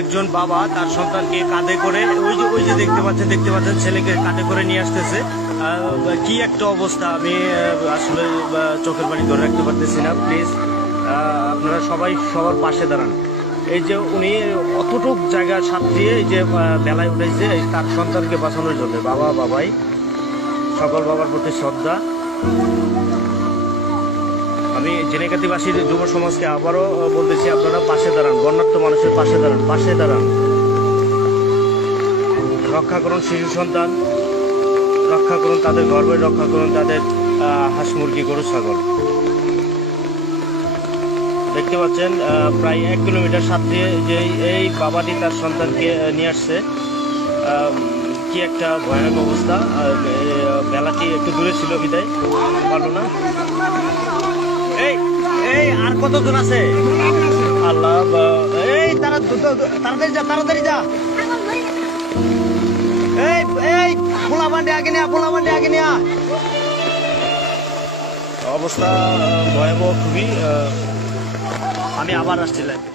একজন বাবা তার সন্তানকে কাঁধে করে ওই যে দেখতে পাচ্ছেন ছেলেকে কাঁধে করে নিয়ে আসতেছে। কি একটা অবস্থা, আমি আসলে চোখের পানি ধরে রাখতে পারতেছি না। প্লিজ আপনারা সবাই সবার পাশে দাঁড়ান। এই যে উনি অতটুক জায়গা সাঁতরিয়ে এই যে বেলায় উঠেছে তার সন্তানকে বাঁচানোর জন্য। বাবাই সকল বাবার প্রতি শ্রদ্ধা। আমি ঝিনাইগাতীবাসীর যুব সমাজকে আবারও বলতেছি, আপনারা পাশে দাঁড়ান, বন্যার্ত মানুষের পাশে দাঁড়ান। রক্ষা করুন শিশু সন্তান, রক্ষা করুন তাদের গর্বে, রক্ষা করুন তাদের হাঁস মুরগি গরু ছাগল। দেখতে পাচ্ছেন প্রায় 1 কিলোমিটার সাঁতরিয়ে যে এই বাবাটি তার সন্তানকে নিয়ে আসছে। কি একটা ভয়ানক অবস্থা। বেলাটি একটু দূরে ছিল বিদায় পারলো না। এই আর কতজন আছে? আল্লাহ, এই তাড়াতাড়ি যা। এই পোলা বান্ডে আগে নেয়া। অবস্থা ভয়াবহ খুবই। আমি আবার আসছি লাইভে।